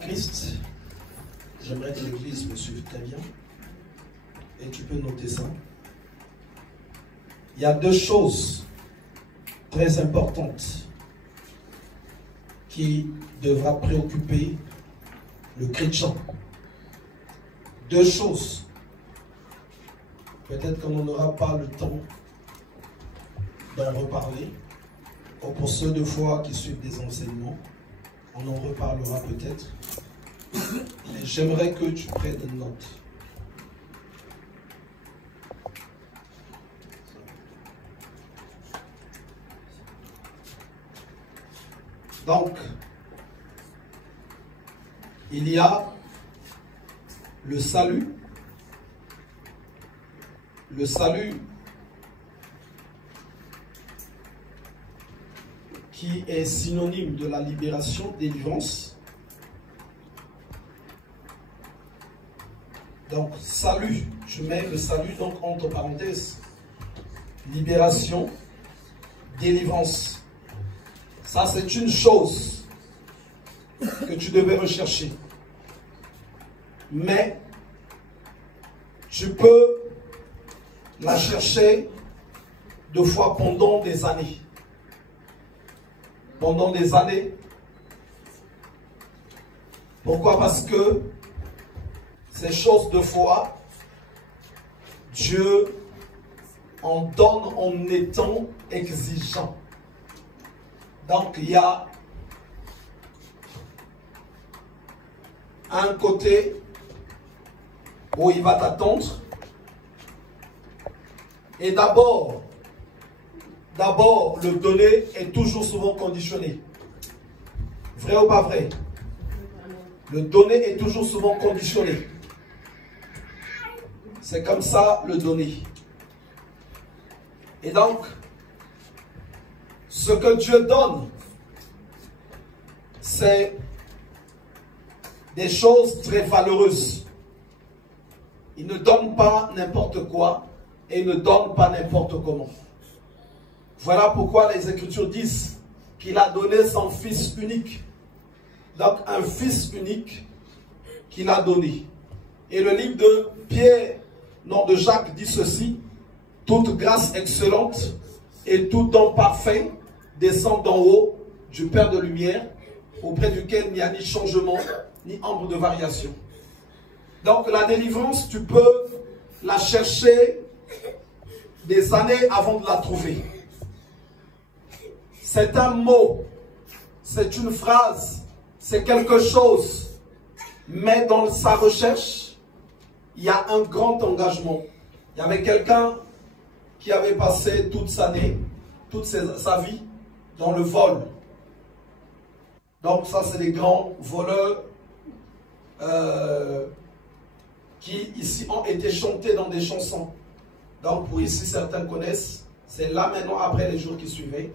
Christ, j'aimerais que l'Église me suive très bien. Et tu peux noter ça. Il y a deux choses très importantes qui devra préoccuper le chrétien. Deux choses. Peut-être qu'on n'aura pas le temps d'en reparler. Ou pour ceux de foi qui suivent des enseignements, on en reparlera peut-être. Mais j'aimerais que tu prennes une note. Donc, il y a le salut. Le salut qui est synonyme de la libération, délivrance. Donc, salut, je mets le salut donc entre parenthèses. Libération, délivrance. Ça, c'est une chose que tu devais rechercher. Mais, tu peux la chercher deux fois pendant des années. Pendant des années. Pourquoi? Parce que ces choses de foi, Dieu en donne en étant exigeant. Donc, il y a un côté où il va t'attendre. Et d'abord, le donner est toujours souvent conditionné. Vrai ou pas vrai? Le donner est toujours souvent conditionné. C'est comme ça le donner. Et donc, ce que Dieu donne, c'est des choses très valeureuses. Il ne donne pas n'importe quoi et il ne donne pas n'importe comment. Voilà pourquoi les Écritures disent qu'il a donné son Fils unique. Donc un Fils unique qu'il a donné. Et le livre de Pierre, non de Jacques, dit ceci: toute grâce excellente et tout don parfait descend d'en haut du Père de lumière, auprès duquel il n'y a ni changement, ni ombre de variation. Donc la délivrance, tu peux la chercher des années avant de la trouver. C'est un mot, c'est une phrase, c'est quelque chose. Mais dans sa recherche, il y a un grand engagement. Il y avait quelqu'un qui avait passé toute sa vie dans le vol. Donc ça, c'est des grands voleurs qui ici ont été chantés dans des chansons. Donc pour ici, certains connaissent. C'est là maintenant, après les jours qui suivaient,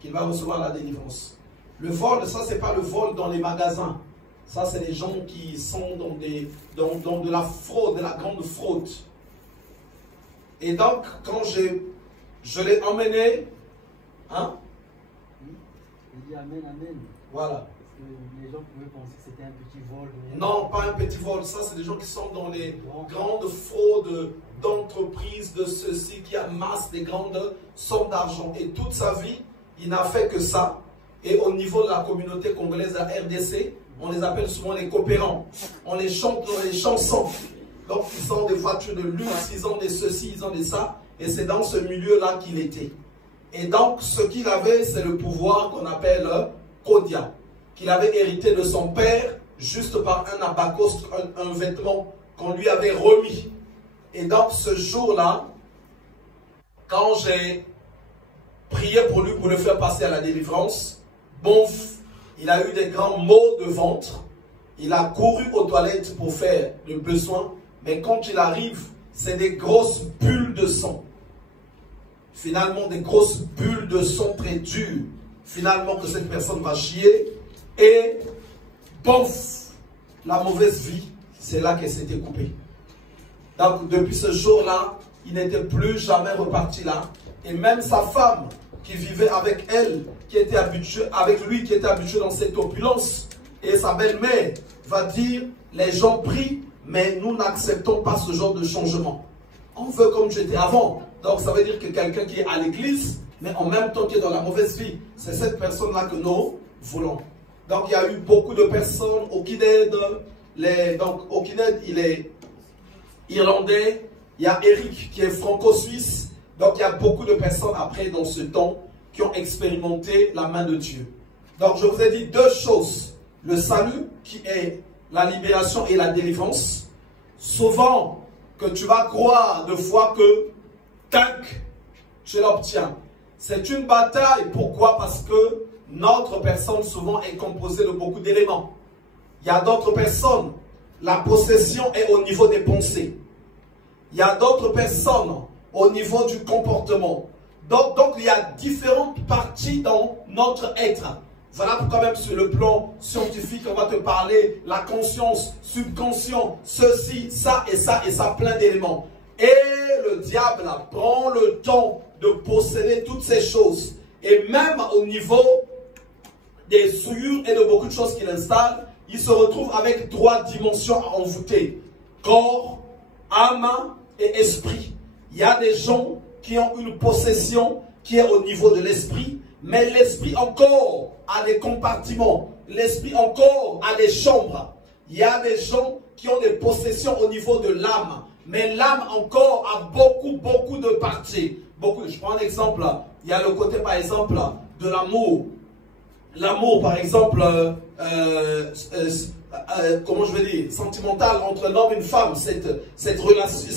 qu'il va recevoir la délivrance. Le vol, ça, c'est pas le vol dans les magasins. Ça, c'est les gens qui sont dans de la fraude, de la grande fraude. Et donc, quand je l'ai emmené, hein? Il dit amen, amen. Voilà. Les gens pouvaient penser que c'était un petit vol. Non, pas un petit vol. Ça, c'est des gens qui sont dans les grandes fraudes d'entreprises, de ceux-ci, qui amassent des grandes sommes d'argent. Et toute sa vie, il n'a fait que ça. Et au niveau de la communauté congolaise, la RDC, on les appelle souvent les coopérants. On les chante dans les chansons. Donc, ils ont des voitures de luxe, ils ont des ceci, ils ont des ça. Et c'est dans ce milieu-là qu'il était. Et donc, ce qu'il avait, c'est le pouvoir qu'on appelle Kodia, qu'il avait hérité de son père, juste par un abacoste, un vêtement qu'on lui avait remis. Et donc, ce jour-là, quand j'ai prié pour lui pour le faire passer à la délivrance, bon, il a eu des grands maux de ventre. Il a couru aux toilettes pour faire le besoin. Mais quand il arrive, c'est des grosses bulles de sang. Finalement, des grosses bulles de sang très dures. Finalement, que cette personne va chier. Et, bof, la mauvaise vie, c'est là qu'elle s'était coupée. Donc, depuis ce jour-là, il n'était plus jamais reparti là. Et même sa femme, qui vivait avec elle, qui était habituée, avec lui, qui était habitué dans cette opulence, et sa belle-mère va dire, les gens prient, mais nous n'acceptons pas ce genre de changement. On veut comme j'étais avant. Donc ça veut dire que quelqu'un qui est à l'église, mais en même temps qui est dans la mauvaise vie, c'est cette personne-là que nous voulons. Donc il y a eu beaucoup de personnes au Kined. Donc au Kined, il est irlandais. Il y a Eric qui est franco-suisse. Donc il y a beaucoup de personnes après dans ce temps qui ont expérimenté la main de Dieu. Donc je vous ai dit deux choses. Le salut qui est la libération et la délivrance. Souvent que tu vas croire de foi que tac, tu l'obtiens. C'est une bataille. Pourquoi? Parce que notre personne souvent est composée de beaucoup d'éléments. Il y a d'autres personnes, la possession est au niveau des pensées. Il y a d'autres personnes au niveau du comportement. Donc il y a différentes parties dans notre être. Voilà pourquoi même sur le plan scientifique, on va te parler la conscience, subconscient, ceci, ça, plein d'éléments. Et le diable prend le temps de posséder toutes ces choses. Et même au niveau des souillures et de beaucoup de choses qu'il installe, il se retrouve avec 3 dimensions à envoûter. Corps, âme et esprit. Il y a des gens qui ont une possession qui est au niveau de l'esprit, mais l'esprit encore a des compartiments. L'esprit encore a des chambres. Il y a des gens qui ont des possessions au niveau de l'âme. Mais l'âme encore a beaucoup de parties. Je prends un exemple. Il y a le côté par exemple de l'amour. L'amour par exemple, comment je vais dire, sentimental entre un homme et une femme. Cette relation,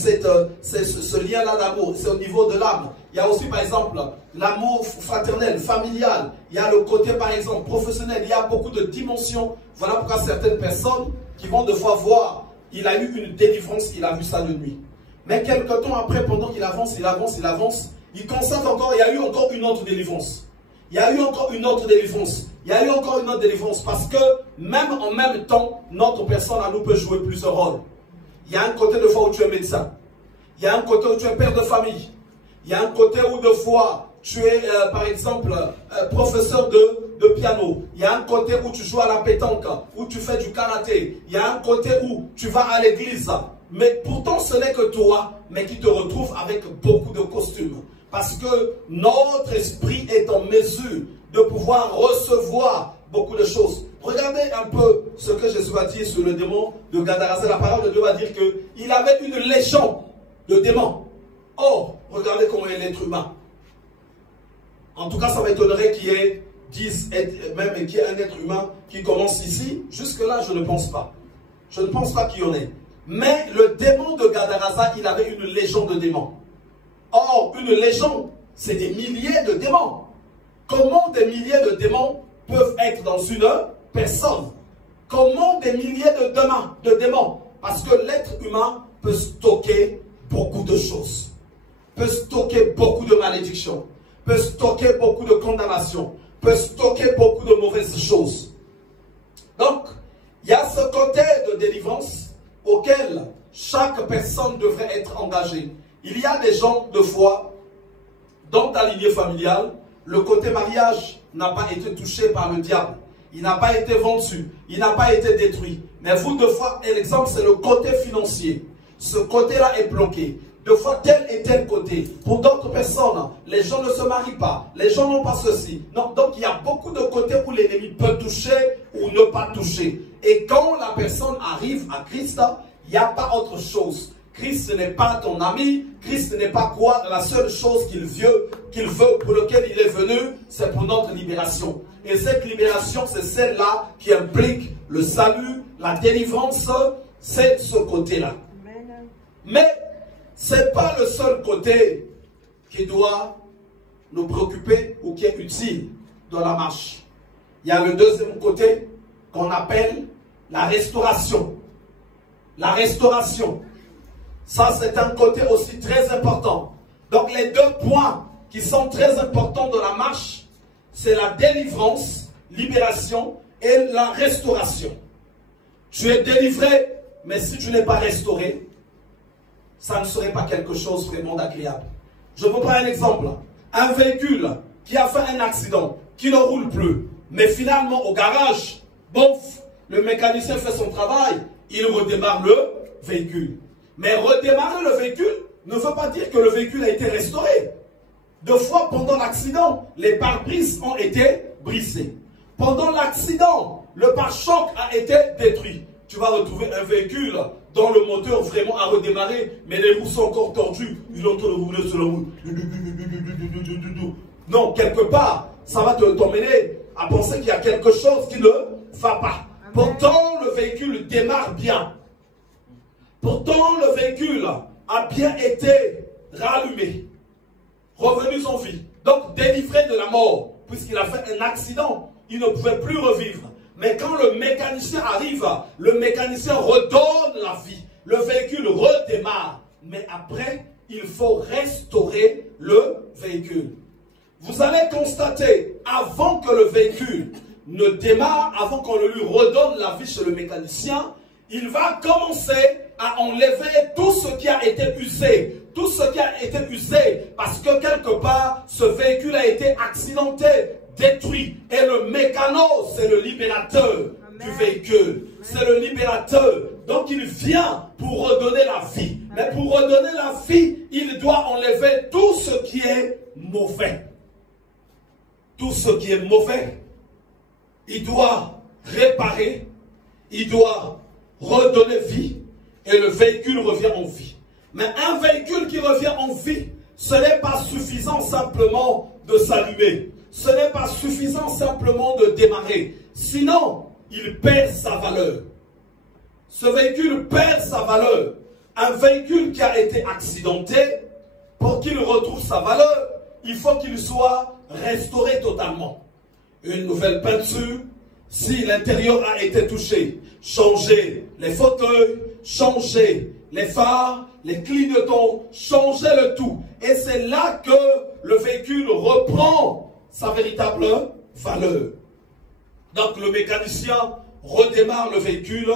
ce lien-là d'amour, c'est au niveau de l'âme. Il y a aussi par exemple l'amour fraternel, familial. Il y a le côté par exemple professionnel. Il y a beaucoup de dimensions. Voilà pourquoi certaines personnes qui vont de fois voir, il a eu une délivrance, il a vu ça de nuit. Mais quelque temps après, pendant qu'il avance, il constate encore, il y a eu encore une autre délivrance. Il y a eu encore une autre délivrance. Il y a eu encore une autre délivrance. Parce que même en même temps, notre personne à nous peut jouer plusieurs rôles. Il y a un côté de fois où tu es médecin. Il y a un côté où tu es père de famille. Il y a un côté où de fois tu es par exemple professeur de piano. Il y a un côté où tu joues à la pétanque, où tu fais du karaté. Il y a un côté où tu vas à l'église. Mais pourtant ce n'est que toi, mais qui te retrouve avec beaucoup de costumes. Parce que notre esprit est en mesure de pouvoir recevoir beaucoup de choses. Regardez un peu ce que Jésus a dit sur le démon de Gadarasa. La parole de Dieu va dire qu'il avait une légion de démons. Or, regardez comment est l'être humain. En tout cas, ça m'étonnerait qu'il y ait 10, même qu'il y ait un être humain qui commence ici. Jusque-là, je ne pense pas. Je ne pense pas qu'il y en ait. Mais le démon de Gadarasa, il avait une légion de démons. Or, une légion, c'est des milliers de démons. Comment des milliers de démons peuvent être dans une personne? Comment des milliers de démons? Parce que l'être humain peut stocker beaucoup de choses. Peut stocker beaucoup de malédictions. Peut stocker beaucoup de condamnations. Peut stocker beaucoup de mauvaises choses. Donc, il y a ce côté de délivrance auquel chaque personne devrait être engagée. Il y a des gens, de foi, dans ta lignée familiale, le côté mariage n'a pas été touché par le diable. Il n'a pas été vendu. Il n'a pas été détruit. Mais vous, de foi, l'exemple, c'est le côté financier. Ce côté-là est bloqué. De fois, tel et tel côté. Pour d'autres personnes, les gens ne se marient pas. Les gens n'ont pas ceci. Non, donc, il y a beaucoup de côtés où l'ennemi peut toucher ou ne pas toucher. Et quand la personne arrive à Christ, il n'y a pas autre chose. Christ n'est pas ton ami. Christ n'est pas quoi? La seule chose qu'il veut, pour laquelle il est venu, c'est pour notre libération. Et cette libération, c'est celle-là qui implique le salut, la délivrance. C'est ce côté-là. Mais ce n'est pas le seul côté qui doit nous préoccuper ou qui est utile dans la marche. Il y a le deuxième côté qu'on appelle la restauration. La restauration. Ça, c'est un côté aussi très important. Donc, les deux points qui sont très importants dans la marche, c'est la délivrance, libération et la restauration. Tu es délivré, mais si tu n'es pas restauré, ça ne serait pas quelque chose vraiment d'agréable. Je vous prends un exemple. Un véhicule qui a fait un accident, qui ne roule plus, mais finalement au garage, bof, le mécanicien fait son travail, il redémarre le véhicule. Mais redémarrer le véhicule ne veut pas dire que le véhicule a été restauré. Deux fois pendant l'accident, les pare-brises ont été brisés. Pendant l'accident, le pare-choc a été détruit. Tu vas retrouver un véhicule dont le moteur vraiment a redémarré, mais les roues sont encore tordues. Il est en train de rouler sur la route. Non, quelque part, ça va t'emmener à penser qu'il y a quelque chose qui ne va pas. Pourtant, le véhicule démarre bien. Pourtant, le véhicule a bien été rallumé, revenu en vie. Donc, délivré de la mort, puisqu'il a fait un accident. Il ne pouvait plus revivre. Mais quand le mécanicien arrive, le mécanicien redonne la vie. Le véhicule redémarre. Mais après, il faut restaurer le véhicule. Vous allez constater, avant que le véhicule ne démarre, avant qu'on lui redonne la vie chez le mécanicien, il va commencer à enlever tout ce qui a été usé. Tout ce qui a été usé, parce que quelque part, ce véhicule a été accidenté, détruit. Et le mécano, c'est le libérateur du véhicule. C'est le libérateur. Donc il vient pour redonner la vie. Mais pour redonner la vie, il doit enlever tout ce qui est mauvais. Tout ce qui est mauvais, il doit réparer, il doit redonner vie, et le véhicule revient en vie. Mais un véhicule qui revient en vie, ce n'est pas suffisant simplement de s'allumer. Ce n'est pas suffisant simplement de démarrer. Sinon, il perd sa valeur. Ce véhicule perd sa valeur. Un véhicule qui a été accidenté, pour qu'il retrouve sa valeur, il faut qu'il soit restauré totalement. Une nouvelle peinture, si l'intérieur a été touché, changer les fauteuils, changer les phares, les clignotants, changer le tout. Et c'est là que le véhicule reprend sa véritable valeur. Donc le mécanicien redémarre le véhicule.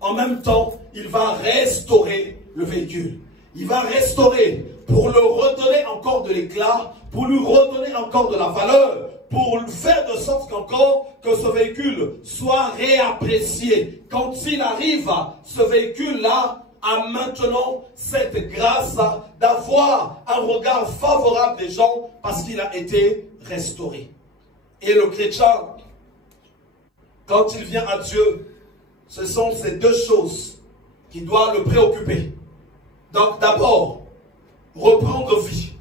En même temps, il va restaurer le véhicule. Il va restaurer pour le redonner encore de l'éclat, pour lui redonner encore de la valeur, pour faire de sorte qu'encore que ce véhicule soit réapprécié. Quand il arrive, ce véhicule-là a maintenant cette grâce d'avoir un regard favorable des gens parce qu'il a été restauré. Et le chrétien, quand il vient à Dieu, ce sont ces deux choses qui doivent le préoccuper. Donc d'abord, reprendre vie,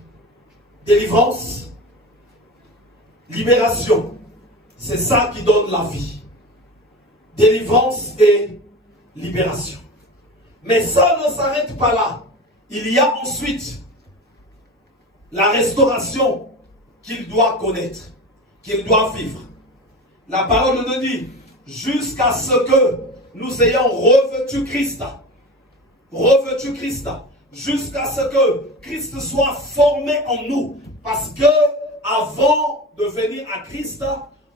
délivrance, libération. C'est ça qui donne la vie. Délivrance et libération. Mais ça ne s'arrête pas là. Il y a ensuite la restauration qu'il doit connaître, qu'il doit vivre. La parole nous dit, jusqu'à ce que nous ayons revêtu Christ. Revêtu Christ. Jusqu'à ce que Christ soit formé en nous. Parce que avant de venir à Christ,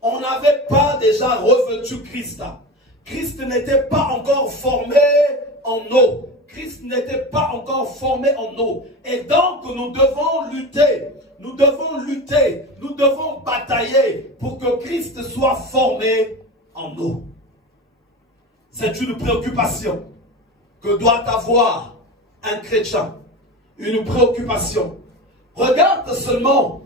on n'avait pas déjà revêtu Christ. Christ n'était pas encore formé en nous. Christ n'était pas encore formé en nous. Et donc nous devons lutter. Nous devons lutter. Nous devons batailler pour que Christ soit formé en nous. C'est une préoccupation que doit avoir un chrétien. Une préoccupation. Regarde seulement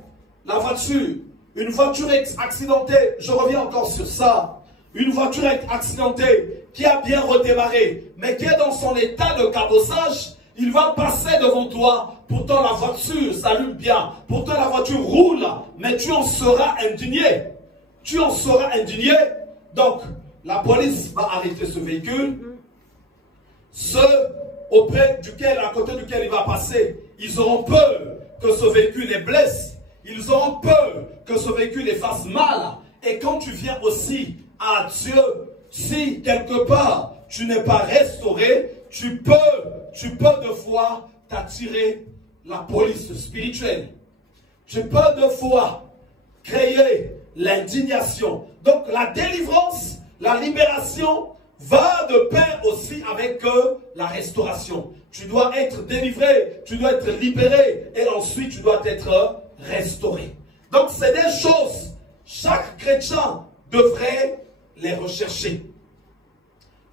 la voiture. Une voiture accidentée, je reviens encore sur ça. Une voiture accidentée qui a bien redémarré, mais qui est dans son état de cabossage, il va passer devant toi. Pourtant la voiture s'allume bien. Pourtant la voiture roule, mais tu en seras indigné. Tu en seras indigné. Donc, la police va arrêter ce véhicule. Ceux auprès duquel, à côté duquel il va passer, ils auront peur que ce véhicule les blesse. Ils auront peur que ce véhicule les fasse mal. Et quand tu viens aussi à Dieu, si quelque part tu n'es pas restauré, tu peux de fois t'attirer la police spirituelle. Tu peux de fois créer l'indignation. Donc la délivrance, la libération va de pair aussi avec la restauration. Tu dois être délivré, tu dois être libéré et ensuite tu dois être restauré. Donc c'est des choses, chaque chrétien devrait les rechercher.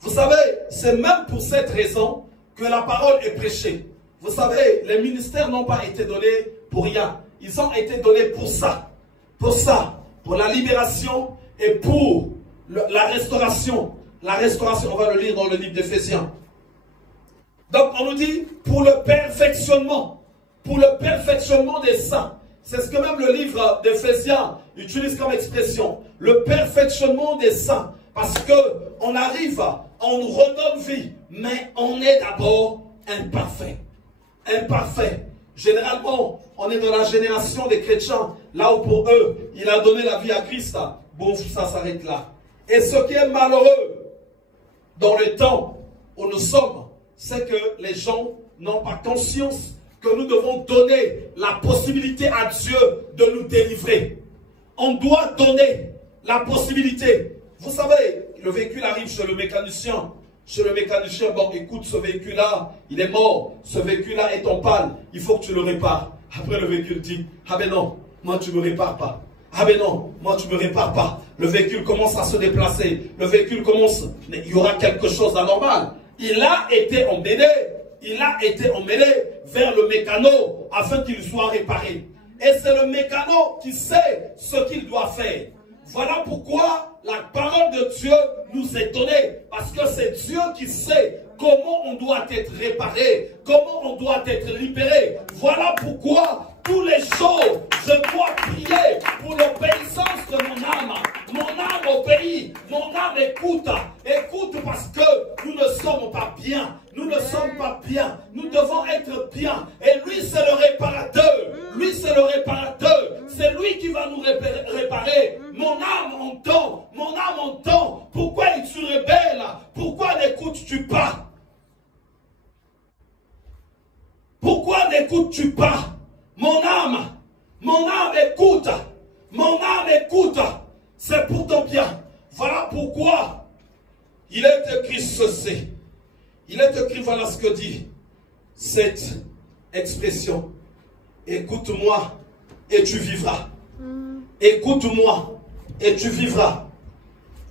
Vous savez, c'est même pour cette raison que la parole est prêchée. Vous savez, les ministères n'ont pas été donnés pour rien. Ils ont été donnés pour ça. Pour ça. Pour la libération et pour la restauration. La restauration, on va le lire dans le livre d'Éphésiens. Donc on nous dit pour le perfectionnement. Pour le perfectionnement des saints. C'est ce que même le livre d'Éphésiens utilise comme expression. Le perfectionnement des saints. Parce qu'on arrive, on nous redonne vie. Mais on est d'abord imparfait. Imparfait. Généralement, on est dans la génération des chrétiens. Là où pour eux, il a donné la vie à Christ. Bon, ça s'arrête là. Et ce qui est malheureux dans le temps où nous sommes, c'est que les gens n'ont pas conscience que nous devons donner la possibilité à Dieu de nous délivrer. On doit donner la possibilité. Vous savez, le véhicule arrive chez le mécanicien. Chez le mécanicien, bon, écoute, ce véhicule-là, il est mort. Ce véhicule-là est en panne. Il faut que tu le répares. Après, le véhicule dit, ah ben non, moi tu ne me répares pas. Ah ben non, moi tu ne me répares pas. Le véhicule commence à se déplacer. Le véhicule commence, mais il y aura quelque chose d'anormal. Il a été emmené. Il a été emmené vers le mécano afin qu'il soit réparé. Et c'est le mécano qui sait ce qu'il doit faire. Voilà pourquoi la parole de Dieu nous est donnée. Parce que c'est Dieu qui sait comment on doit être réparé, comment on doit être libéré. Voilà pourquoi tous les jours, je dois prier pour l'obéissance de mon âme. Mon âme obéit, mon âme écoute. Écoute parce que nous ne sommes pas bien. Nous ne sommes pas bien. Nous devons être bien. Et lui, c'est le réparateur. Lui, c'est le réparateur. C'est lui qui va nous réparer. Mon âme entend. Mon âme entend. Pourquoi es-tu rebelle? Pourquoi n'écoutes-tu pas? Pourquoi n'écoutes-tu pas? Mon âme écoute. Mon âme écoute. C'est pour ton bien. Voilà pourquoi il est écrit ceci. Il est écrit, voilà ce que dit cette expression. Écoute-moi et tu vivras. Écoute-moi et tu vivras.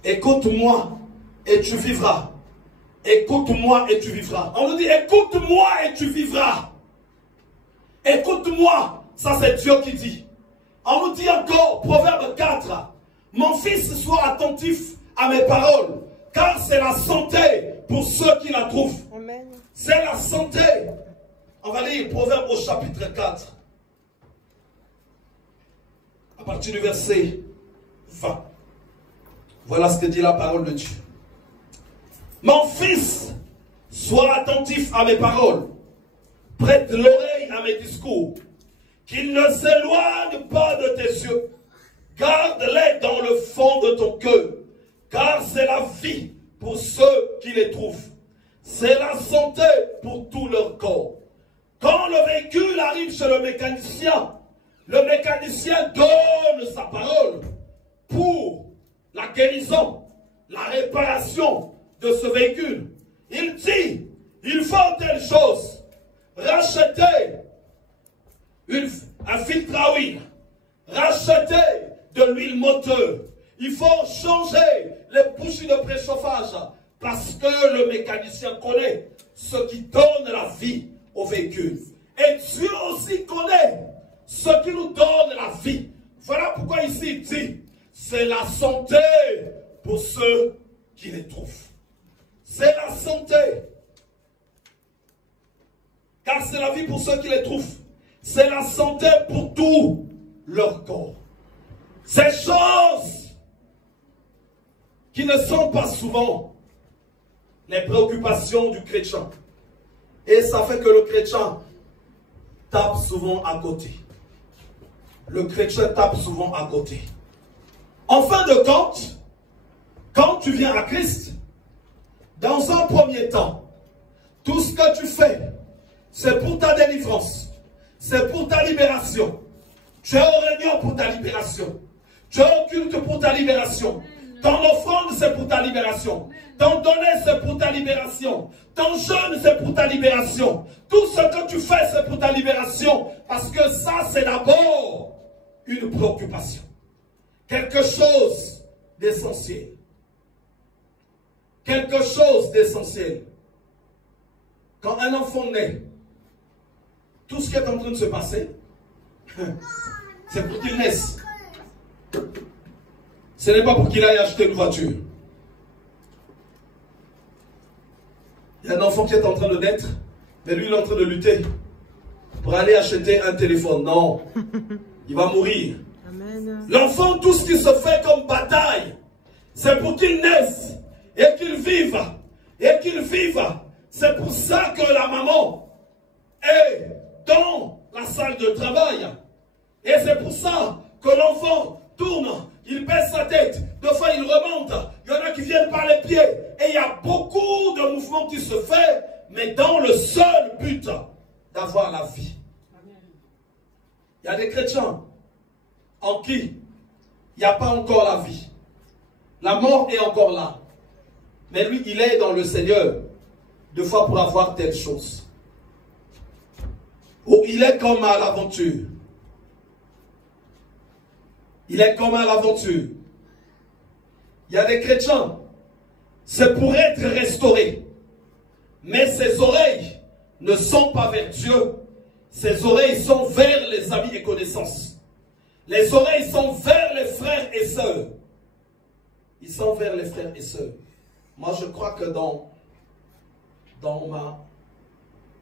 Écoute-moi et tu vivras. Écoute-moi et tu vivras. On nous dit écoute-moi et tu vivras. Écoute-moi. Ça c'est Dieu qui dit. On nous dit encore, Proverbe 4. Mon fils, sois attentif à mes paroles, car c'est la santé pour ceux qui la trouvent. C'est la santé. On va lire Proverbe au chapitre 4. À partir du verset 20. Voilà ce que dit la parole de Dieu. Mon fils, sois attentif à mes paroles. Prête l'oreille à mes discours. Qu'il ne s'éloigne pas de tes yeux. Garde-les dans le fond de ton cœur. Car c'est la vie pour ceux qui les trouvent. C'est la santé pour tout leur corps. Quand le véhicule arrive chez le mécanicien donne sa parole pour la guérison, la réparation de ce véhicule. Il dit, il faut telle chose, racheter un filtre à huile, racheter de l'huile moteur. Il faut changer les bougies de préchauffage parce que le mécanicien connaît ce qui donne la vie au véhicule. Et Dieu aussi connaît ce qui nous donne la vie. Voilà pourquoi ici il dit, c'est la santé pour ceux qui les trouvent. C'est la santé. Car c'est la vie pour ceux qui les trouvent. C'est la santé pour tout leur corps. Ces choses qui ne sont pas souvent les préoccupations du chrétien. Et ça fait que le chrétien tape souvent à côté. Le chrétien tape souvent à côté. En fin de compte, quand tu viens à Christ, dans un premier temps, tout ce que tu fais, c'est pour ta délivrance. C'est pour ta libération. Tu es au réunion pour ta libération. Tu es au culte pour ta libération. Ton offrande, c'est pour ta libération. Ton donner, c'est pour ta libération. Ton jeûne, c'est pour ta libération. Tout ce que tu fais, c'est pour ta libération. Parce que ça, c'est d'abord une préoccupation. Quelque chose d'essentiel. quelque chose d'essentiel. Quand un enfant naît, tout ce qui est en train de se passer, c'est pour qu'il naisse. Ce n'est pas pour qu'il aille acheter une voiture. Il y a un enfant qui est en train de naître, mais lui il est en train de lutter pour aller acheter un téléphone. Non, il va mourir. L'enfant, tout ce qui se fait comme bataille, c'est pour qu'il naisse et qu'il vive. Et qu'il vive. C'est pour ça que la maman est dans la salle de travail. Et c'est pour ça que l'enfant tourne, il baisse sa tête, deux fois il remonte, il y en a qui viennent par les pieds. Et il y a beaucoup de mouvements qui se font, mais dans le seul but d'avoir la vie. Il y a des chrétiens en qui il n'y a pas encore la vie. La mort est encore là. Mais lui, il est dans le Seigneur, deux fois pour avoir telle chose. Ou il est comme à l'aventure. Il est comme à l'aventure. Il y a des chrétiens, c'est pour être restauré. Mais ses oreilles ne sont pas vers Dieu. Ses oreilles sont vers les amis et connaissances. Les oreilles sont vers les frères et sœurs. Ils sont vers les frères et sœurs. Moi, je crois que dans ma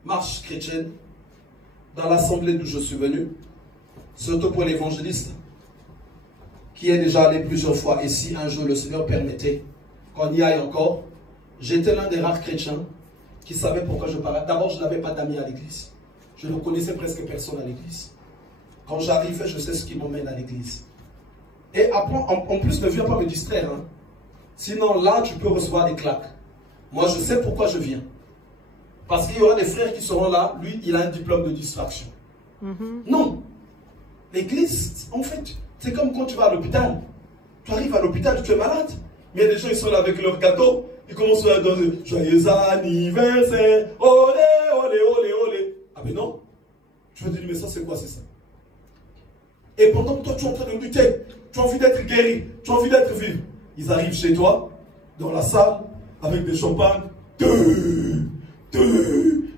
marche chrétienne, dans l'assemblée d'où je suis venu, surtout pour l'évangéliste, qui est déjà allé plusieurs fois, et si un jour le Seigneur permettait qu'on y aille encore, j'étais l'un des rares chrétiens qui savait pourquoi je parlais. D'abord, je n'avais pas d'amis à l'église. Je ne connaissais presque personne à l'église. Quand j'arrivais, je sais ce qui m'emmène à l'église. Et après, en plus, ne viens pas me distraire. Hein. Sinon, là, tu peux recevoir des claques. Moi, je sais pourquoi je viens. Parce qu'il y aura des frères qui seront là. Lui, il a un diplôme de distraction. Non. L'église, en fait, c'est comme quand tu vas à l'hôpital. Tu arrives à l'hôpital, tu es malade. Mais il y a des gens, ils sont là avec leur gâteau. Ils commencent à donner joyeux anniversaire. Olé, olé, olé, olé. Ah mais non. Tu vas te dire, mais ça c'est quoi, c'est ça? Et pendant que toi tu es en train de lutter, tu as envie d'être guéri, tu as envie d'être vivre. Ils arrivent chez toi, dans la salle, avec des champagnes.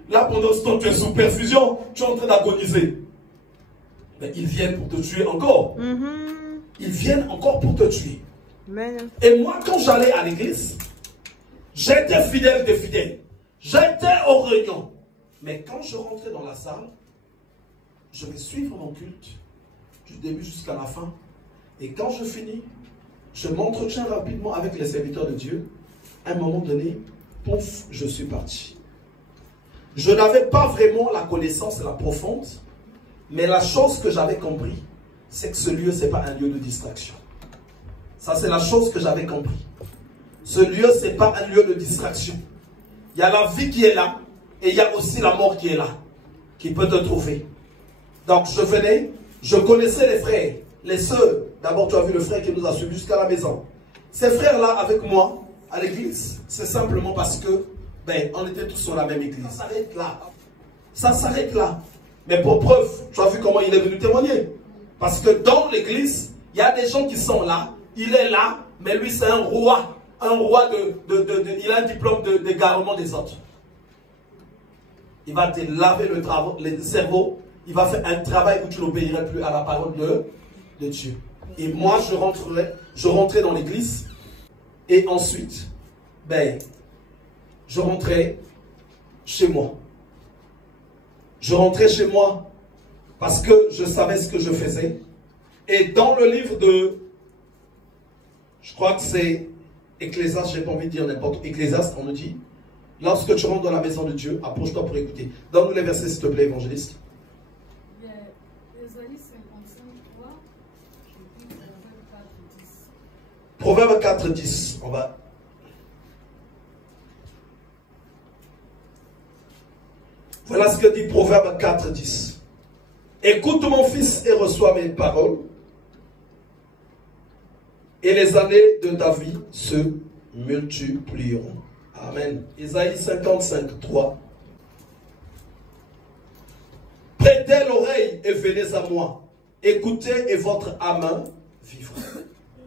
Là pendant ce temps tu es sous perfusion, tu es en train d'agoniser. Mais ils viennent pour te tuer encore. Ils viennent encore pour te tuer. Et moi quand j'allais à l'église, j'étais fidèle des fidèles. J'étais aux réunions. Mais quand je rentrais dans la salle, je vais suivre mon culte du début jusqu'à la fin. Et quand je finis, je m'entretiens rapidement avec les serviteurs de Dieu. À un moment donné, pouf, je suis parti. Je n'avais pas vraiment la connaissance la profonde, mais la chose que j'avais compris, c'est que ce lieu, ce n'est pas un lieu de distraction. Ça, c'est la chose que j'avais compris. Ce lieu, ce n'est pas un lieu de distraction. Il y a la vie qui est là, et il y a aussi la mort qui est là, qui peut te trouver. Donc, je venais, je connaissais les frères, les sœurs. D'abord, tu as vu le frère qui nous a suivis jusqu'à la maison. Ces frères-là, avec moi, à l'église, c'est simplement parce que, on était tous sur la même église. Ça s'arrête là. Ça s'arrête là. Mais pour preuve, tu as vu comment il est venu témoigner. Parce que dans l'église, il y a des gens qui sont là, il est là, mais lui, c'est un roi. Un roi il a un diplôme d'égarement des autres. Il va te laver le cerveau. Il va faire un travail où tu n'obéirais plus à la parole de Dieu. Et moi, je rentrais dans l'église. Et ensuite, je rentrais chez moi. Je rentrais chez moi parce que je savais ce que je faisais. Et dans le livre de, je crois que c'est Ecclésiaste, j'ai pas envie de dire n'importe quoi. Ecclésiaste, on nous dit, lorsque tu rentres dans la maison de Dieu, approche-toi pour écouter. Donne-nous les versets, s'il te plaît, évangéliste. Proverbe 4, 10. On va. Voilà ce que dit Proverbe 4, 10. Écoute mon fils et reçois mes paroles, et les années de ta vie se multiplieront. Amen. Isaïe 55, 3. Prêtez l'oreille et venez à moi. Écoutez et votre âme vivra.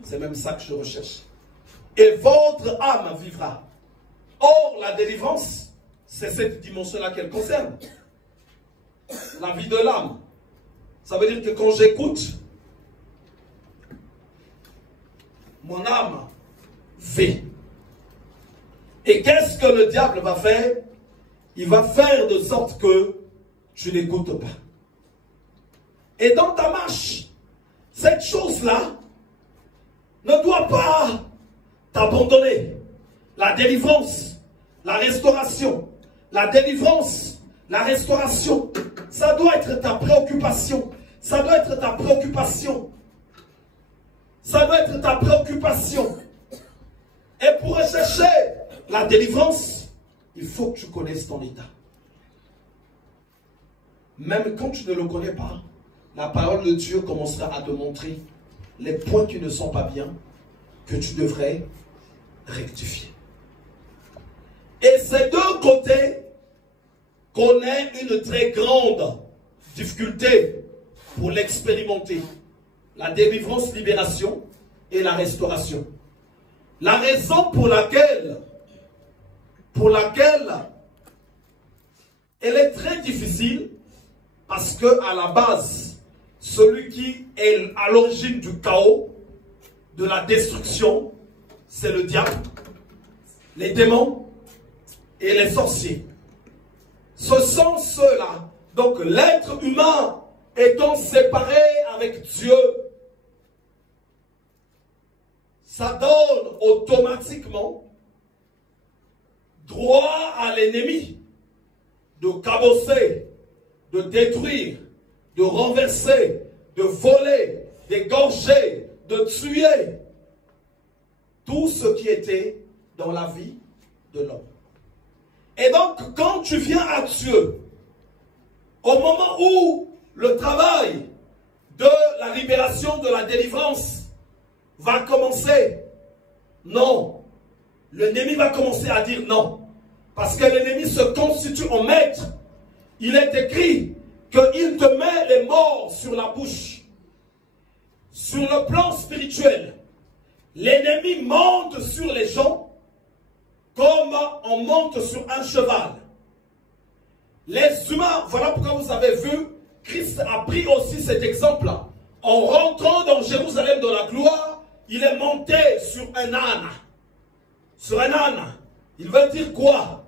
C'est même ça que je recherche. Et votre âme vivra. Or, la délivrance, c'est cette dimension-là qu'elle concerne. La vie de l'âme. Ça veut dire que quand j'écoute, mon âme vit. Et qu'est-ce que le diable va faire? Il va faire de sorte que tu n'écoutes pas. Et dans ta marche, cette chose-là ne doit pas t'abandonner. La délivrance, la restauration, la délivrance, la restauration, ça doit être ta préoccupation. Ça doit être ta préoccupation. Ça doit être ta préoccupation. Et pour rechercher la délivrance, il faut que tu connaisses ton état. Même quand tu ne le connais pas, la parole de Dieu commencera à te montrer les points qui ne sont pas bien, que tu devrais rectifier. Et ces deux côtés connaissent une très grande difficulté pour l'expérimenter. La délivrance, libération et la restauration. La raison pour laquelle elle est très difficile, parce que à la base, celui qui est à l'origine du chaos, de la destruction, c'est le diable, les démons et les sorciers. Ce sont ceux-là. Donc l'être humain étant séparé avec Dieu, ça donne automatiquement droit à l'ennemi de cabosser, de détruire, de renverser, de voler, d'égorger, de tuer tout ce qui était dans la vie de l'homme. Et donc, quand tu viens à Dieu, au moment où le travail de la libération, de la délivrance va commencer, non. L'ennemi va commencer à dire non. Parce que l'ennemi se constitue en maître. Il est écrit qu'il te met les morts sur la bouche. Sur le plan spirituel, l'ennemi monte sur les gens comme on monte sur un cheval. Les humains, voilà pourquoi vous avez vu, Christ a pris aussi cet exemple-là. En rentrant dans Jérusalem de la gloire, il est monté sur un âne. Sur un âne. Il veut dire quoi?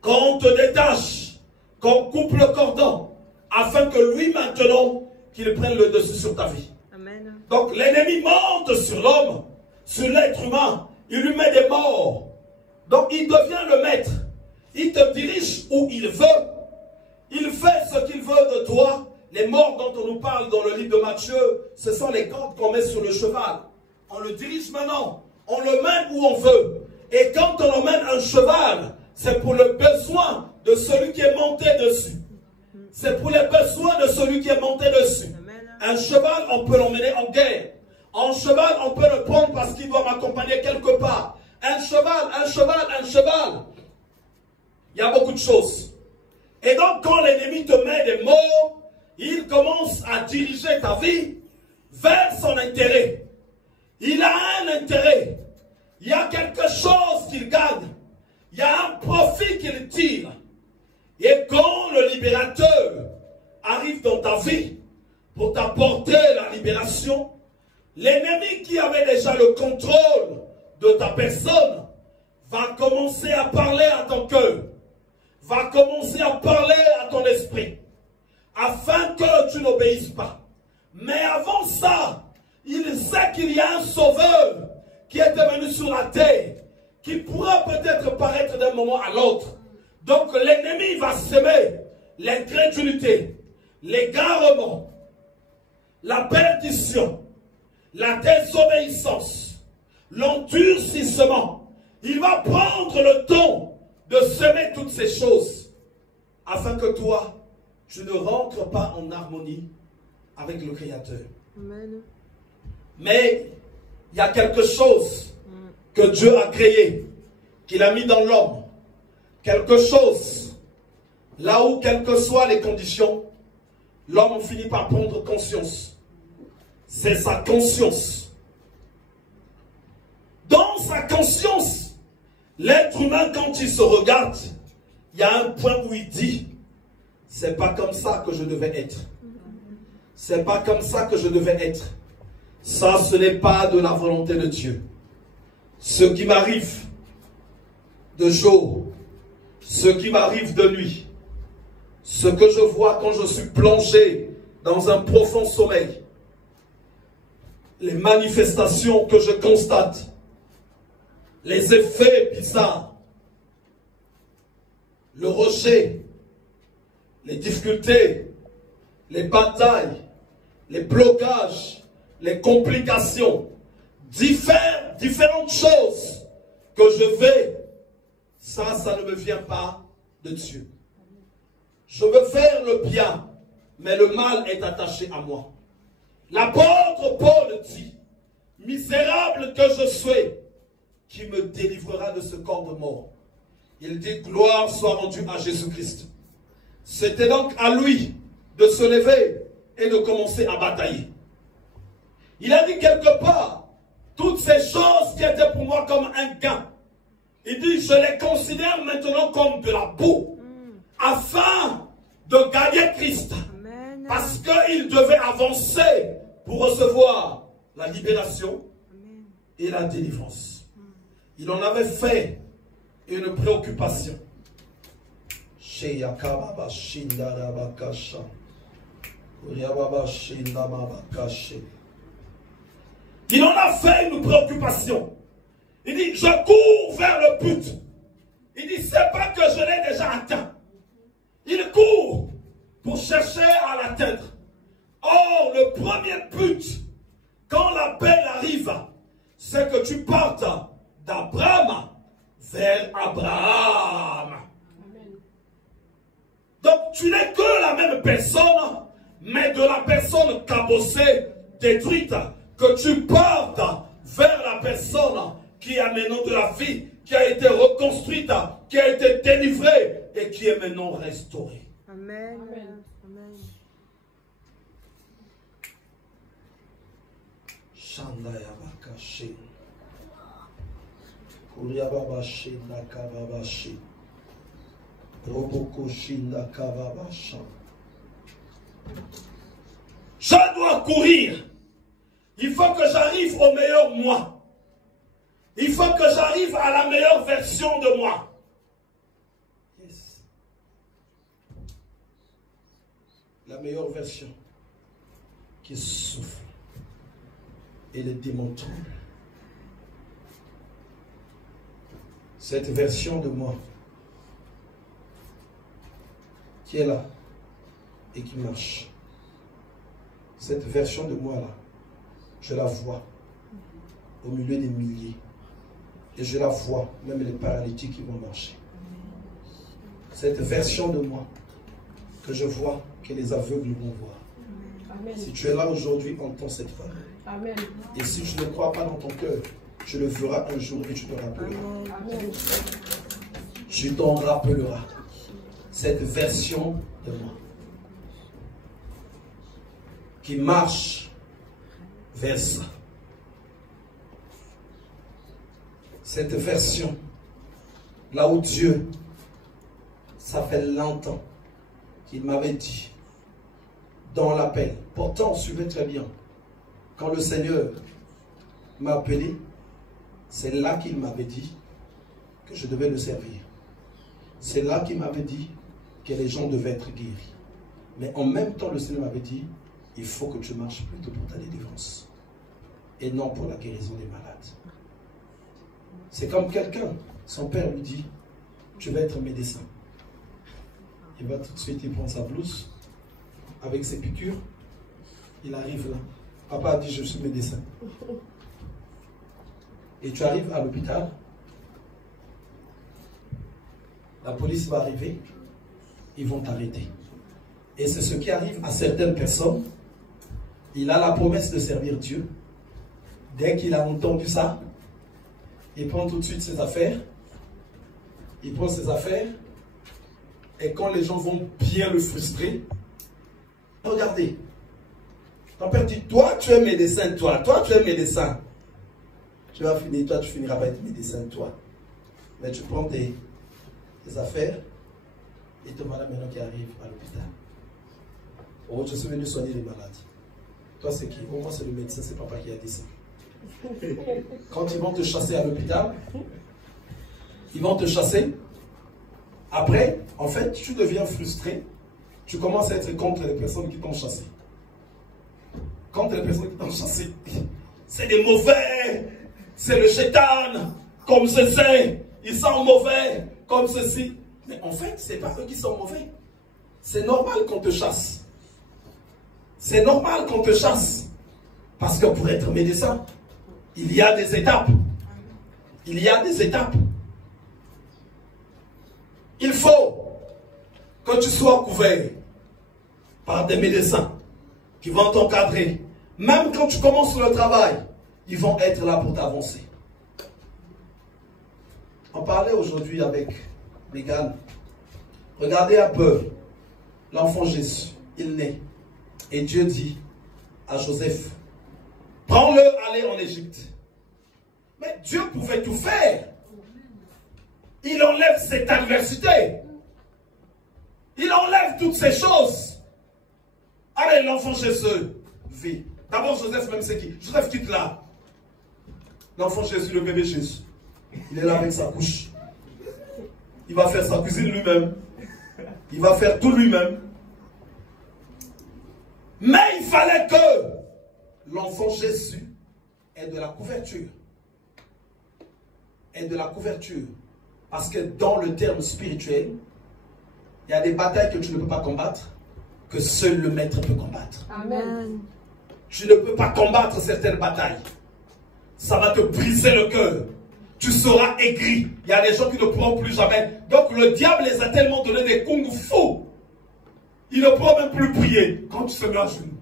Quand on te détache, qu'on coupe le cordon, afin que lui maintenant, qu'il prenne le dessus sur ta vie. Amen. Donc l'ennemi monte sur l'homme, sur l'être humain, il lui met des morts. Donc il devient le maître. Il te dirige où il veut. Il fait ce qu'il veut de toi. Les morts dont on nous parle dans le livre de Matthieu, ce sont les cordes qu'on met sur le cheval. On le dirige maintenant. On le mène où on veut. Et quand on emmène un cheval, c'est pour le besoin de celui qui est monté dessus. C'est pour les besoins de celui qui est monté dessus. Un cheval, on peut l'emmener en guerre. Un cheval, on peut le prendre parce qu'il doit m'accompagner quelque part. Un cheval, un cheval, un cheval. Il y a beaucoup de choses. Et donc, quand l'ennemi te met des mots, il commence à diriger ta vie vers son intérêt. Il a un intérêt. Il y a quelque chose qu'il gagne. Il y a un profit qu'il tire. Et quand le libérateur arrive dans ta vie pour t'apporter la libération, l'ennemi qui avait déjà le contrôle de ta personne va commencer à parler à ton cœur, va commencer à parler à ton esprit, afin que tu n'obéisses pas. Mais avant ça, il sait qu'il y a un sauveur qui est venu sur la terre, qui pourra peut-être paraître d'un moment à l'autre. Donc l'ennemi va semer l'incrédulité, l'égarement, la perdition, la désobéissance, l'endurcissement. Il va prendre le temps de semer toutes ces choses afin que toi, tu ne rentres pas en harmonie avec le Créateur. Amen. Mais il y a quelque chose que Dieu a créé, qu'il a mis dans l'homme. Quelque chose, là où, quelles que soient les conditions, l'homme finit par prendre conscience. C'est sa conscience. Dans sa conscience, L'être humain, quand il se regarde, il y a un point où il dit, c'est pas comme ça que je devais être. C'est pas comme ça que je devais être. Ça, ce n'est pas de la volonté de Dieu. Ce qui m'arrive de jour, ce qui m'arrive de nuit, ce que je vois quand je suis plongé dans un profond sommeil, les manifestations que je constate, les effets bizarres, le rejet, les difficultés, les batailles, les blocages, les complications, différentes choses que je vais, ça ne me vient pas de Dieu. Je veux faire le bien, mais le mal est attaché à moi. L'apôtre Paul dit, misérable que je suis, qui me délivrera de ce corps de mort. Il dit, gloire soit rendue à Jésus-Christ. C'était donc à lui de se lever et de commencer à batailler. Il a dit quelque part, toutes ces choses qui étaient pour moi comme un gain, il dit, je les considère maintenant comme de la boue, afin de gagner Christ. Amen. Parce qu'il devait avancer pour recevoir la libération et la délivrance. Il en avait fait une préoccupation. Il en a fait une préoccupation. Il dit, je cours vers le but. Il dit, c'est pas que je l'ai déjà atteint. Il court pour chercher à l'atteindre. Or, le premier but, quand l'appel arrive, c'est que tu partes d'Abraham vers Abraham. Amen. Donc, tu n'es que la même personne, mais de la personne cabossée, détruite, que tu partes vers la personne qui a maintenant de la vie, qui a été reconstruite, qui a été délivrée et qui est maintenant restaurée. Amen. Amen. Amen. Je dois courir. Il faut que j'arrive au meilleur moi. Il faut que j'arrive à la meilleure version de moi. Yes. La meilleure version qui souffle et les démons tombent. Cette version de moi qui est là et qui marche. Cette version de moi là, je la vois au milieu des milliers. Et je la vois, même les paralytiques qui vont marcher. Cette version de moi que je vois, que les aveugles vont voir. Amen. Si tu es là aujourd'hui, entends cette parole. Amen. Et si tu ne crois pas dans ton cœur, tu le feras un jour et tu te rappelleras. Amen. Tu t'en rappelleras. Cette version de moi qui marche vers ça. Cette version, là où Dieu, ça fait longtemps qu'il m'avait dit, dans l'appel, pourtant on suivait très bien, quand le Seigneur m'a appelé, c'est là qu'il m'avait dit que je devais le servir. C'est là qu'il m'avait dit que les gens devaient être guéris. Mais en même temps, le Seigneur m'avait dit, il faut que tu marches plutôt pour ta délivrance et non pour la guérison des malades. C'est comme quelqu'un, son père lui dit, tu vas être médecin. Il va tout de suite, il prend sa blouse, avec ses piqûres, il arrive là. Papa a dit, je suis médecin. Et tu arrives à l'hôpital, la police va arriver, ils vont t'arrêter. Et c'est ce qui arrive à certaines personnes. Il a la promesse de servir Dieu. Dès qu'il a entendu ça, il prend tout de suite ses affaires. Il prend ses affaires. Et quand les gens vont bien le frustrer, regardez. Ton père dit, toi tu es médecin, toi tu es médecin. Tu vas finir, toi tu finiras par être médecin, toi. Mais tu prends tes affaires et te voilà maintenant qui arrive à l'hôpital. Oh, je suis venu soigner les malades. Toi, c'est qui? Oh, moi, c'est le médecin, c'est papa qui a dit ça. Quand ils vont te chasser à l'hôpital, ils vont te chasser. Après, en fait, tu deviens frustré. Tu commences à être contre les personnes qui t'ont chassé. Contre les personnes qui t'ont chassé. C'est des mauvais. C'est le shaitan. Comme ceci. Ils sont mauvais. Comme ceci. Mais en fait, ce n'est pas eux qui sont mauvais. C'est normal qu'on te chasse. C'est normal qu'on te chasse. Parce que pour être médecin, il y a des étapes. Il y a des étapes. Il faut que tu sois couvert par des médecins qui vont t'encadrer. Même quand tu commences le travail, ils vont être là pour t'avancer. On parlait aujourd'hui avec Megan. Regardez un peu l'enfant Jésus. Il naît. Et Dieu dit à Joseph, prends-le, allez en Égypte. Mais Dieu pouvait tout faire. Il enlève cette adversité. Il enlève toutes ces choses. Allez, l'enfant Jésus vit. D'abord, Joseph, même c'est qui? Joseph quitte là. L'enfant Jésus, le bébé Jésus. Il est là avec sa couche. Il va faire sa cuisine lui-même. Il va faire tout lui-même. Mais il fallait que l'enfant Jésus ait de la couverture. Ait de la couverture. Parce que dans le terme spirituel, il y a des batailles que tu ne peux pas combattre, que seul le maître peut combattre. Amen. Tu ne peux pas combattre certaines batailles. Ça va te briser le cœur. Tu seras aigri. Il y a des gens qui ne pourront plus jamais. Donc le diable les a tellement donné des kung fu. Il ne pourra même plus prier quand tu se mets à genoux.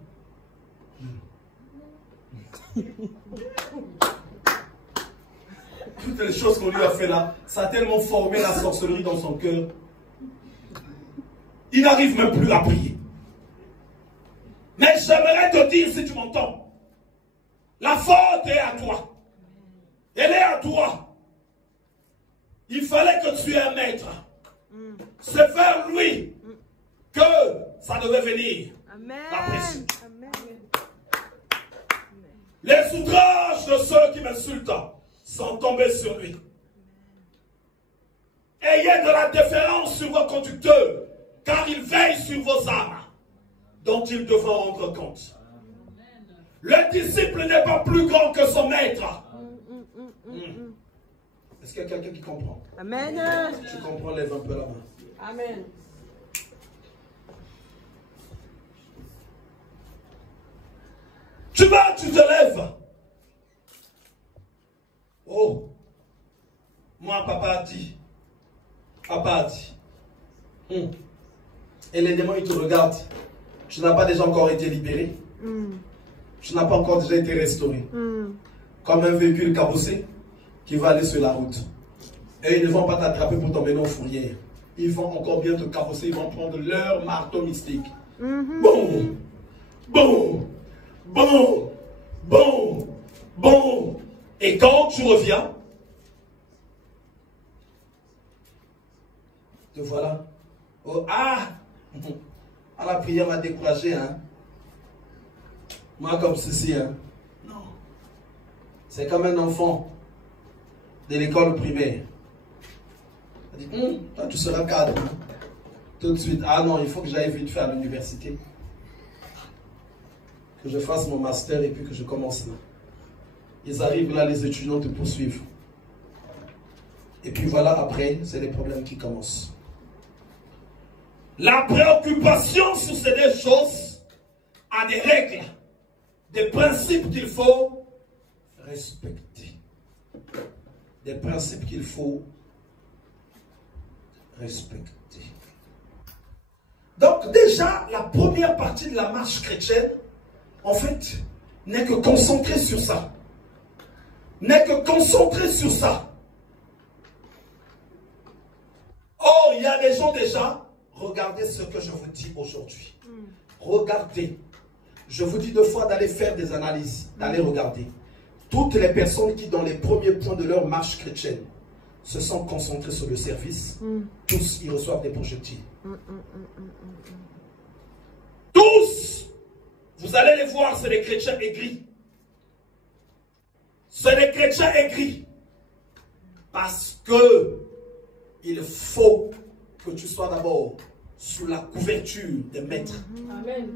Toutes les choses qu'on lui a fait là, ça a tellement formé la sorcellerie dans son cœur. Il n'arrive même plus à prier. Mais j'aimerais te dire, si tu m'entends, la faute est à toi. Elle est à toi. Il fallait que tu aies un maître. C'est vers lui que ça devait venir. Amen. La pression. Amen. Les outrages de ceux qui m'insultent sont tombés sur lui. Ayez de la déférence sur vos conducteurs, car ils veillent sur vos âmes, dont ils devront rendre compte. Le disciple n'est pas plus grand que son maître. Est-ce qu'il y a quelqu'un qui comprend? Amen. Si tu comprends, lève un peu la main. Amen. Tu vas, tu te lèves. Oh, moi, papa a dit. Papa a dit. Et les démons, ils te regardent. Tu n'as pas déjà encore été libéré. Tu n'as pas encore déjà été restauré. Comme un véhicule cabossé qui va aller sur la route. Et ils ne vont pas t'attraper pour t'emmener en fourrière. Ils vont encore bien te cabosser. Ils vont prendre leur marteau mystique. Bon, bon, bon, bon, bon. Et quand tu reviens, te voilà. Oh, ah! Ah, la prière m'a découragé, hein? Moi, comme ceci, hein? Non. C'est comme un enfant de l'école primaire. Il dit, toi, tu seras cadre. Hein? Tout de suite. Ah non, il faut que j'aille vite faire à l'université. Que je fasse mon master et puis que je commence là. Ils arrivent là, les étudiants te poursuivent. Et puis voilà, après, c'est les problèmes qui commencent. La préoccupation sur ces choses a des règles, des principes qu'il faut respecter. Des principes qu'il faut respecter. Donc déjà, la première partie de la marche chrétienne, en fait, n'est que concentrée sur ça. N'est que concentrée sur ça. Oh, il y a des gens déjà, regardez ce que je vous dis aujourd'hui. Regardez. Je vous dis 2 fois d'aller faire des analyses, d'aller regarder. Toutes les personnes qui, dans les premiers points de leur marche chrétienne, se sont concentrés sur le service, tous ils reçoivent des projectiles. Tous, vous allez les voir, c'est des chrétiens aigris. C'est des chrétiens aigris. Parce que il faut que tu sois d'abord sous la couverture des maîtres. Amen.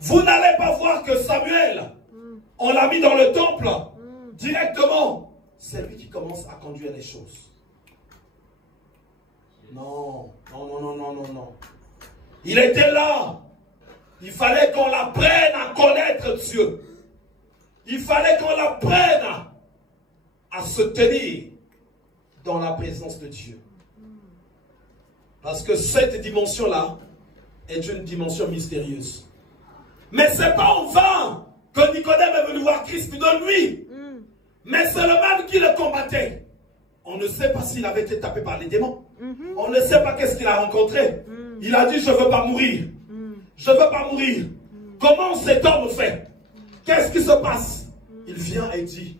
Vous n'allez pas voir que Samuel, on l'a mis dans le temple directement. C'est lui qui commence à conduire les choses. Non, non, non, non, non, non, non. Il était là. Il fallait qu'on l'apprenne à connaître Dieu. Il fallait qu'on l'apprenne à se tenir dans la présence de Dieu. Parce que cette dimension-là est une dimension mystérieuse. Mais ce n'est pas en vain que Nicodème est venu voir Christ de lui. Mais c'est le même qui le combattait. On ne sait pas s'il avait été tapé par les démons. On ne sait pas qu'est-ce qu'il a rencontré. Il a dit, je ne veux pas mourir. Je ne veux pas mourir. Comment cet homme fait? Qu'est-ce qui se passe? Il vient et dit,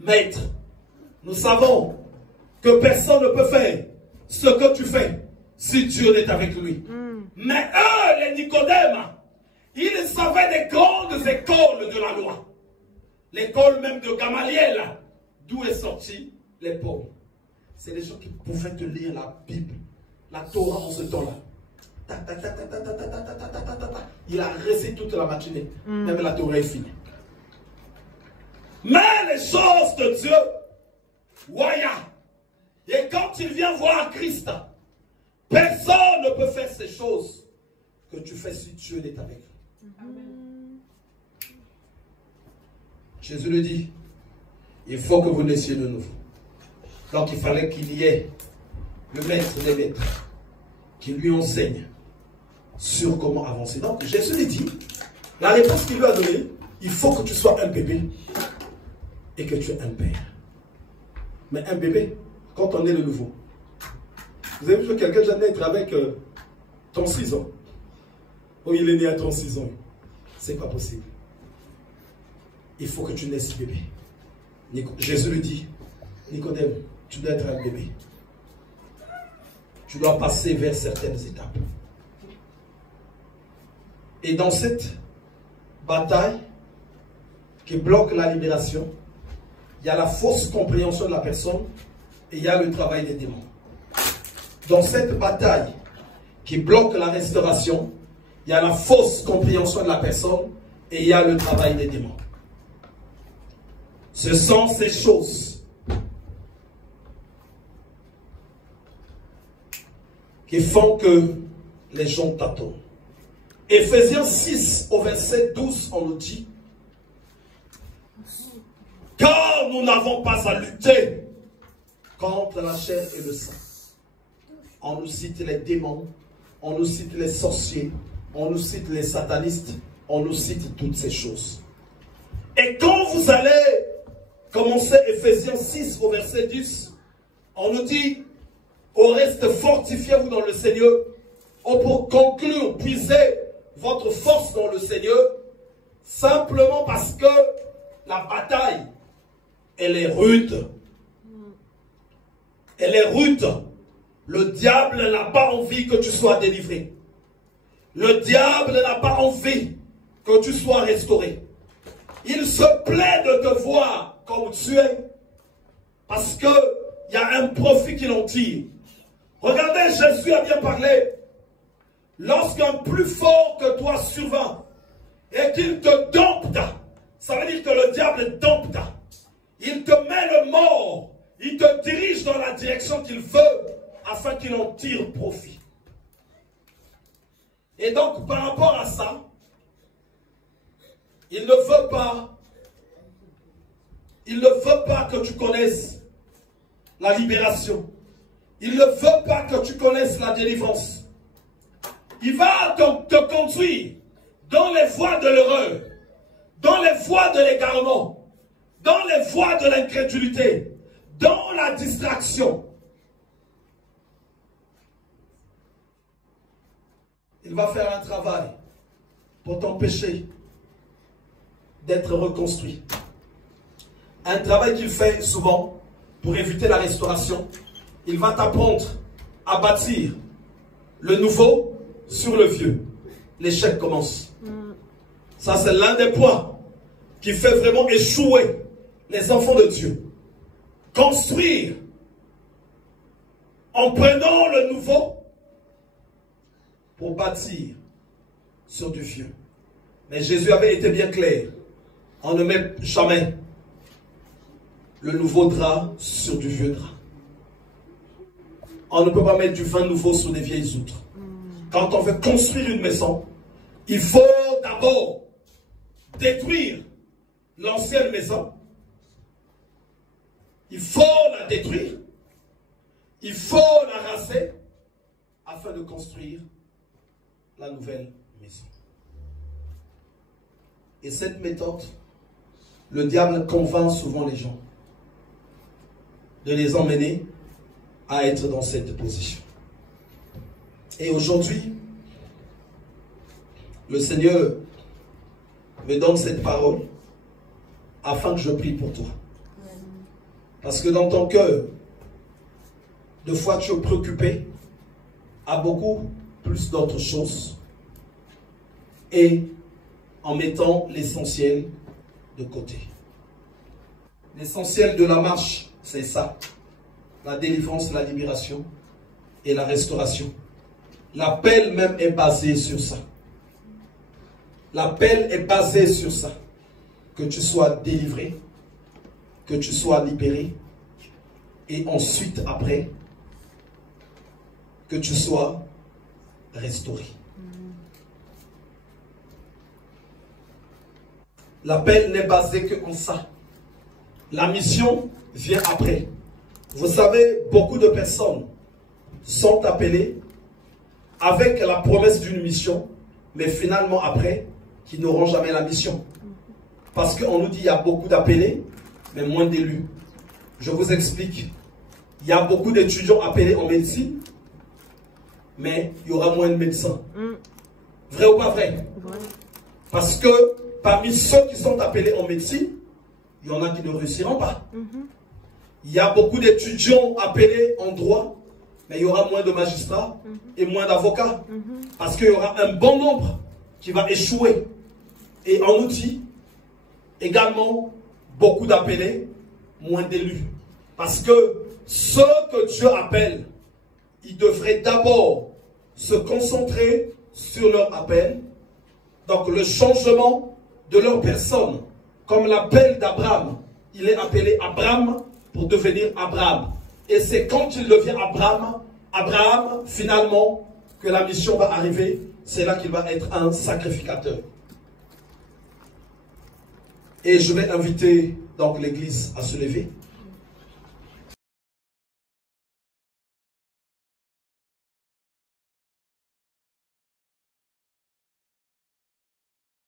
Maître, nous savons que personne ne peut faire ce que tu fais si Dieu n'est avec lui. Mais eux, les Nicodèmes, ils savaient des grandes écoles de la loi. L'école même de Gamaliel, d'où est sorti les pauvres. C'est les gens qui pouvaient te lire la Bible, la Torah en ce temps-là. Il a récité toute la matinée. Même la Torah est finie. Mais les choses de Dieu, voyez. Et quand il vient voir Christ, personne ne peut faire ces choses que tu fais si Dieu est avec lui. Amen. Jésus le dit, il faut que vous naissiez de nouveau. Donc il fallait qu'il y ait le maître des maîtres qui lui enseigne sur comment avancer. Donc Jésus lui dit, la réponse qu'il lui a donnée, il faut que tu sois un bébé et que tu aies un père. Mais un bébé, quand on est le nouveau, vous avez vu que quelqu'un déjà naître avec 36 ans. Oh, il est né à 36 ans. C'est pas possible. Il faut que tu naisses bébé. Jésus lui dit, Nicodème, tu dois être un bébé. Tu dois passer vers certaines étapes. Et dans cette bataille qui bloque la libération, il y a la fausse compréhension de la personne et il y a le travail des démons. Dans cette bataille qui bloque la restauration, il y a la fausse compréhension de la personne et il y a le travail des démons. Ce sont ces choses qui font que les gens tâtonnent. Éphésiens 6 au verset 12, on nous dit, car nous n'avons pas à lutter contre la chair et le sang. On nous cite les démons, on nous cite les sorciers, on nous cite les satanistes, on nous cite toutes ces choses. Et quand vous allez commencer Éphésiens 6 au verset 10, on nous dit, au reste fortifiez-vous dans le Seigneur, ou pour conclure, puisez votre force dans le Seigneur, simplement parce que la bataille, elle est rude. Elle est rude. Le diable n'a pas envie que tu sois délivré. Le diable n'a pas envie que tu sois restauré. Il se plaît de te voir comme tu es parce qu'il y a un profit qu'il en tire. Regardez, Jésus a bien parlé. Lorsqu'un plus fort que toi survint et qu'il te dompte, ça veut dire que le diable dompte. Il te met le mort. Il te dirige dans la direction qu'il veut afin qu'il en tire profit. Et donc, par rapport à ça, il ne veut pas que tu connaisses la libération. Il ne veut pas que tu connaisses la délivrance. Il va te conduire dans les voies de l'erreur, dans les voies de l'égarement, dans les voies de l'incrédulité, dans la distraction. Il va faire un travail pour t'empêcher d'être reconstruit. Un travail qu'il fait souvent pour éviter la restauration. Il va t'apprendre à bâtir le nouveau sur le vieux. L'échec commence. Ça, c'est l'un des points qui fait vraiment échouer les enfants de Dieu. Construire en prenant le nouveau pour bâtir sur du vieux. Mais Jésus avait été bien clair. On ne met jamais le nouveau drap sur du vieux drap. On ne peut pas mettre du vin nouveau sur des vieilles outres. Quand on veut construire une maison, il faut d'abord détruire l'ancienne maison. Il faut la détruire. Il faut la raser afin de construire la nouvelle maison. Et cette méthode, le diable convainc souvent les gens de les emmener à être dans cette position. Et aujourd'hui, le Seigneur me donne cette parole afin que je prie pour toi. Parce que dans ton cœur, de fois tu es préoccupé à beaucoup plus d'autres choses et en mettant l'essentiel de côté. L'essentiel de la marche, c'est ça. La délivrance, la libération et la restauration. L'appel même est basé sur ça. L'appel est basé sur ça. Que tu sois délivré, que tu sois libéré, et ensuite, après, que tu sois restauré. L'appel n'est basé que en ça. La mission vient après. Vous savez, beaucoup de personnes sont appelées avec la promesse d'une mission, mais finalement après, qui n'auront jamais la mission. Parce qu'on nous dit qu'il y a beaucoup d'appelés, mais moins d'élus. Je vous explique. Il y a beaucoup d'étudiants appelés en médecine, mais il y aura moins de médecins. Vrai ou pas vrai? Parce que parmi ceux qui sont appelés en médecine, il y en a qui ne réussiront pas. Il y a beaucoup d'étudiants appelés en droit, mais il y aura moins de magistrats et moins d'avocats. Parce qu'il y aura un bon nombre qui va échouer. Et en outil, également, beaucoup d'appelés, moins d'élus. Parce que ceux que Dieu appelle, ils devraient d'abord se concentrer sur leur appel. Donc le changement de leur personne, comme l'appel d'Abraham. Il est appelé Abraham pour devenir Abraham. Et c'est quand il devient Abraham, finalement, que la mission va arriver. C'est là qu'il va être un sacrificateur. Et je vais inviter donc l'église à se lever.